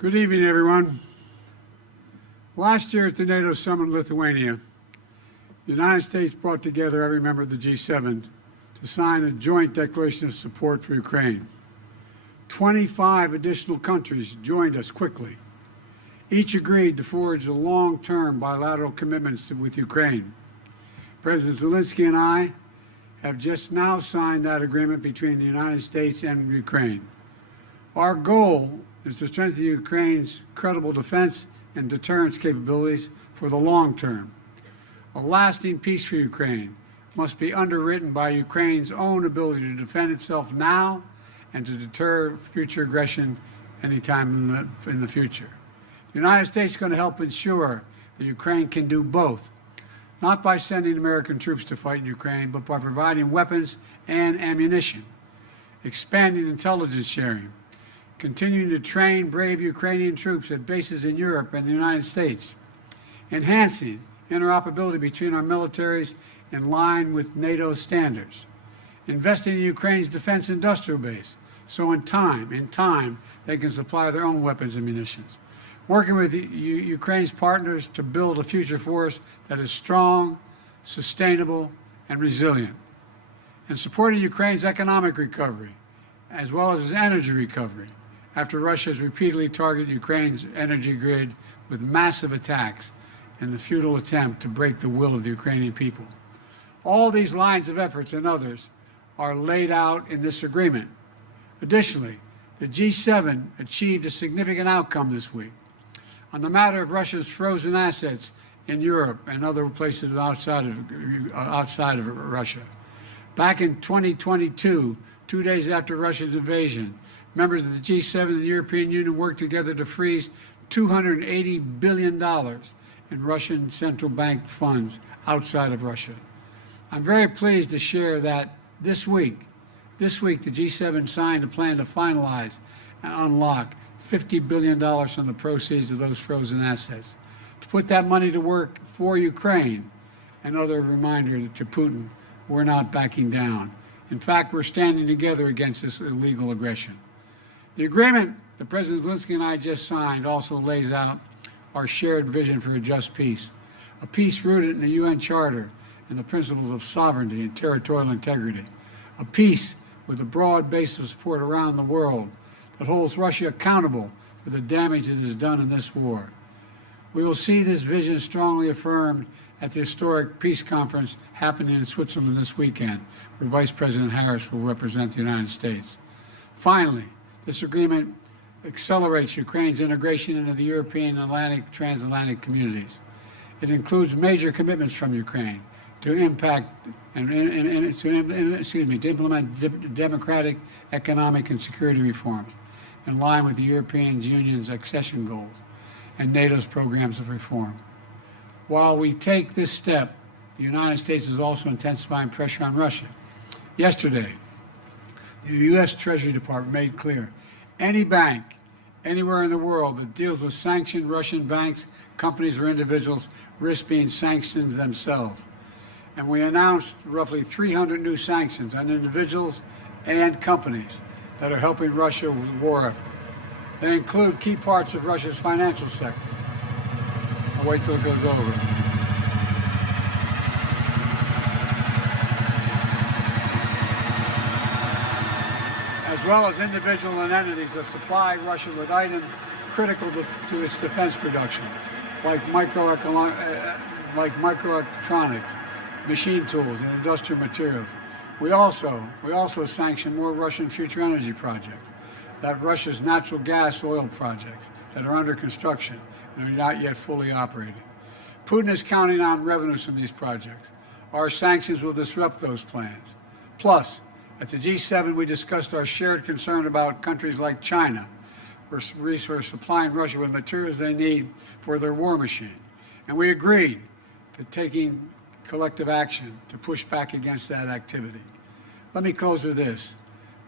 Good evening, everyone. Last year at the NATO summit in Lithuania, the United States brought together every member of the G7 to sign a joint declaration of support for Ukraine. 25 additional countries joined us quickly. Each agreed to forge a long-term bilateral commitments with Ukraine. President Zelensky and I have just now signed that agreement between the United States and Ukraine. Our goal is to strengthen Ukraine's credible defense and deterrence capabilities for the long term. A lasting peace for Ukraine must be underwritten by Ukraine's own ability to defend itself now and to deter future aggression anytime in the future. The United States is going to help ensure that Ukraine can do both, not by sending American troops to fight in Ukraine, but by providing weapons and ammunition, expanding intelligence sharing, continuing to train brave Ukrainian troops at bases in Europe and the United States, enhancing interoperability between our militaries in line with NATO standards, investing in Ukraine's defense industrial base so in time, they can supply their own weapons and munitions, working with Ukraine's partners to build a future force that is strong, sustainable, and resilient, and supporting Ukraine's economic recovery as well as its energy recovery after Russia has repeatedly targeted Ukraine's energy grid with massive attacks in the futile attempt to break the will of the Ukrainian people. All these lines of efforts and others are laid out in this agreement. Additionally, the G7 achieved a significant outcome this week on the matter of Russia's frozen assets in Europe and other places outside of Russia. Back in 2022, 2 days after Russia's invasion, members of the G7 and the European Union worked together to freeze $280 billion in Russian central bank funds outside of Russia. I'm very pleased to share that this week, the G7 signed a plan to finalize and unlock $50 billion from the proceeds of those frozen assets, to put that money to work for Ukraine. Another reminder to Putin, we're not backing down. In fact, we're standing together against this illegal aggression. The agreement that President Zelensky and I just signed also lays out our shared vision for a just peace, a peace rooted in the UN Charter and the principles of sovereignty and territorial integrity, a peace with a broad base of support around the world that holds Russia accountable for the damage it has done in this war. We will see this vision strongly affirmed at the historic peace conference happening in Switzerland this weekend, where Vice President Harris will represent the United States. Finally, this agreement accelerates Ukraine's integration into the European and transatlantic communities. It includes major commitments from Ukraine to implement democratic, economic, and security reforms in line with the European Union's accession goals and NATO's programs of reform. While we take this step, the United States is also intensifying pressure on Russia. Yesterday, the U.S. Treasury Department made clear any bank anywhere in the world that deals with sanctioned Russian banks, companies, or individuals risk being sanctioned themselves. And we announced roughly 300 new sanctions on individuals and companies that are helping Russia with the war effort. They include key parts of Russia's financial sector. I'll wait till it goes over. As well as individual and entities that supply Russia with items critical to its defense production, like microelectronics, machine tools, and industrial materials. We also sanction more Russian future energy projects, that Russia's natural gas oil projects that are under construction and are not yet fully operating. Putin is counting on revenues from these projects. Our sanctions will disrupt those plans. Plus, at the G7, we discussed our shared concern about countries like China, where we're supplying Russia with materials they need for their war machine. And we agreed to taking collective action to push back against that activity. Let me close with this.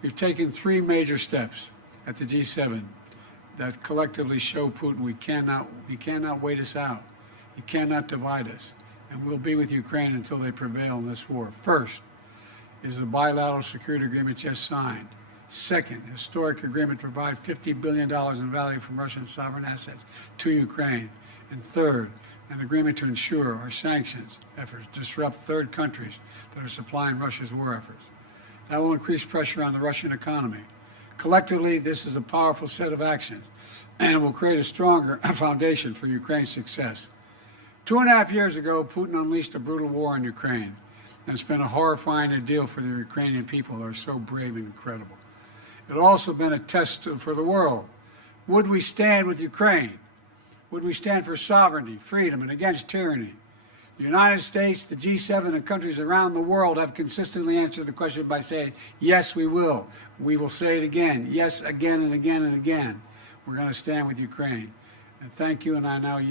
We've taken 3 major steps at the G7 that collectively show Putin we cannot wait us out. He cannot divide us. And we'll be with Ukraine until they prevail in this war. First is the bilateral security agreement just signed. Second, historic agreement to provide $50 billion in value from Russian sovereign assets to Ukraine. And third, an agreement to ensure our sanctions efforts disrupt third countries that are supplying Russia's war efforts. That will increase pressure on the Russian economy. Collectively, this is a powerful set of actions, and it will create a stronger foundation for Ukraine's success. 2.5 years ago, Putin unleashed a brutal war on Ukraine, and it's been a horrifying ordeal for the Ukrainian people who are so brave and incredible. It's also been a test for the world. Would we stand with Ukraine? Would we stand for sovereignty, freedom, and against tyranny? The United States, the G7, and countries around the world have consistently answered the question by saying, yes, we will. We will say it again. Yes, again and again and again. We're going to stand with Ukraine. And thank you, and I now yield.